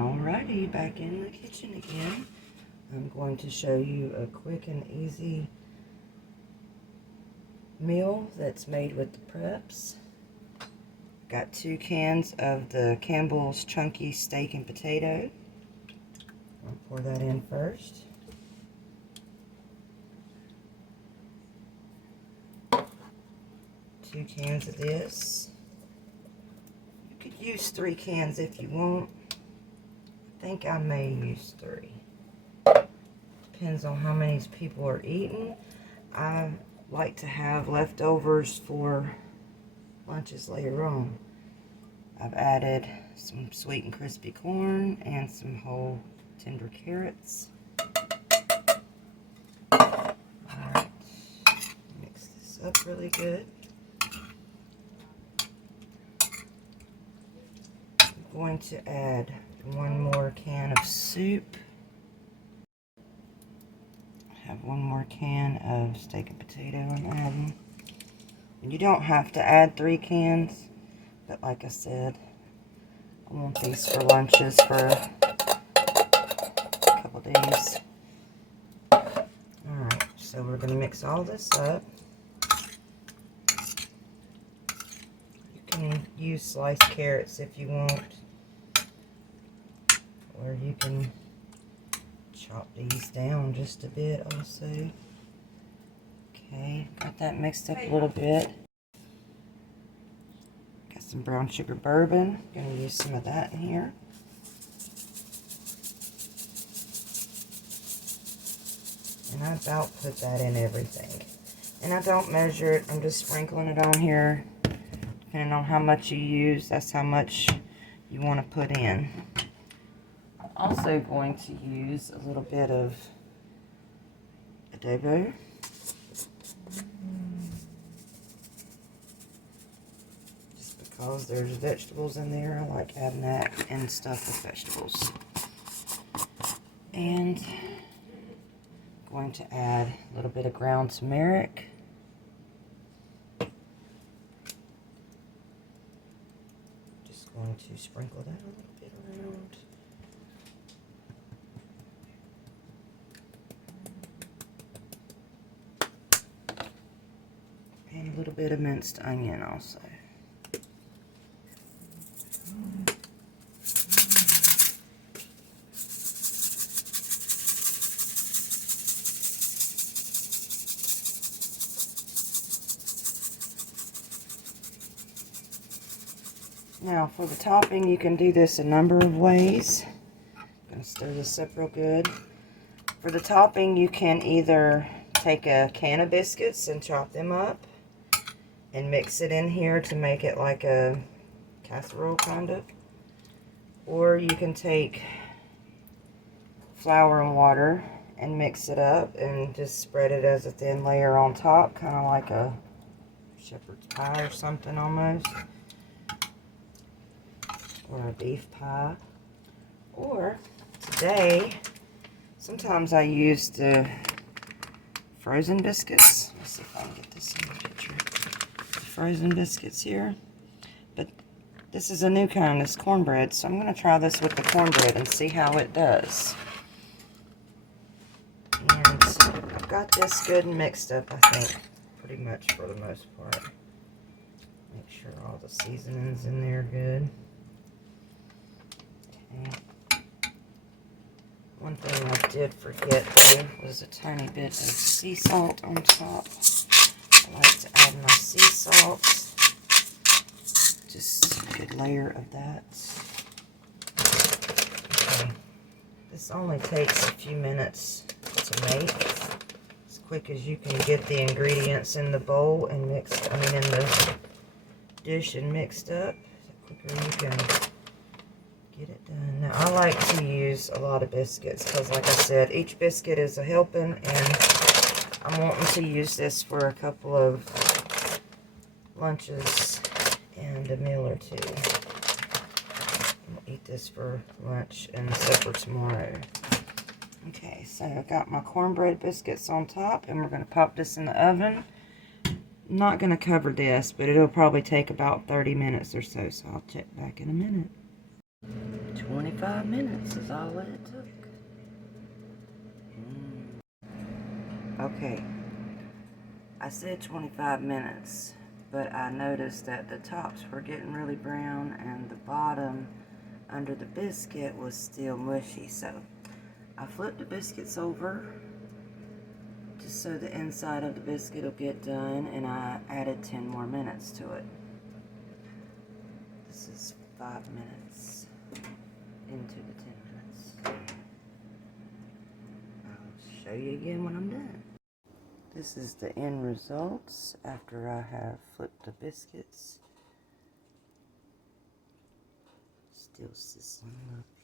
Alrighty, back in the kitchen again. I'm going to show you a quick and easy meal that's made with the preps. Got 2 cans of the Campbell's chunky steak and potato. I'll pour that in first. 2 cans of this. You could use 3 cans if you want. I think I may use 3. Depends on how many people are eating. I like to have leftovers for lunches later on. I've added some sweet and crispy corn and some whole tender carrots. Alright, mix this up really good. I'm going to add 1 more can of soup. I have 1 more can of steak and potato I'm adding. You don't have to add 3 cans, but like I said, I want these for lunches for a couple days. Alright, so we're going to mix all this up. You can use sliced carrots if you want, or you can chop these down just a bit also. Okay, got that mixed up a little bit. Got some brown sugar bourbon. Gonna use some of that in here. And I about put that in everything. And I don't measure it, I'm just sprinkling it on here. Depending on how much you use, that's how much you want to put in. I'm also going to use a little bit of adobo. Because there's vegetables in there, I like adding that and stuff with vegetables. And I'm going to add a little bit of ground turmeric. Just going to sprinkle that a little bit around. And a little bit of minced onion also. Now for the topping, you can do this a number of ways. I'm going to stir this up real good. For the topping, you can either take a can of biscuits and chop them up and mix it in here to make it like a casserole kind of. Or you can take flour and water and mix it up and just spread it as a thin layer on top, kind of like a shepherd's pie or something almost. Or a beef pie. Or today, sometimes I use the frozen biscuits. Let's see if I can get this in the picture. The frozen biscuits here. But this is a new kind, this cornbread. So I'm going to try this with the cornbread and see how it does. And I've got this good and mixed up, I think, pretty much for the most part. Make sure all the seasonings in there are good. Okay. One thing I did forget though was a tiny bit of sea salt on top. I like to add my sea salt. Just a good layer of that. Okay. This only takes a few minutes to make. As quick as you can get the ingredients in the bowl and in the dish and mixed up, the quicker you can get it done. Now, I like to use a lot of biscuits because, like I said, each biscuit is a helping, and I'm wanting to use this for a couple of lunches and a meal or 2. I'll eat this for lunch and supper tomorrow. Okay, so I got my cornbread biscuits on top, and we're going to pop this in the oven. I'm not going to cover this, but it'll probably take about 30 minutes or so, so I'll check back in a minute. 25 minutes is all it took. Okay, I said 25 minutes, but I noticed that the tops were getting really brown and the bottom under the biscuit was still mushy, so I flipped the biscuits over just so the inside of the biscuit will get done, and I added 10 more minutes to it. This is 5 minutes into the 10 minutes. I'll show you again when I'm done. This is the end results after I have flipped the biscuits. Still sizzling a little bit.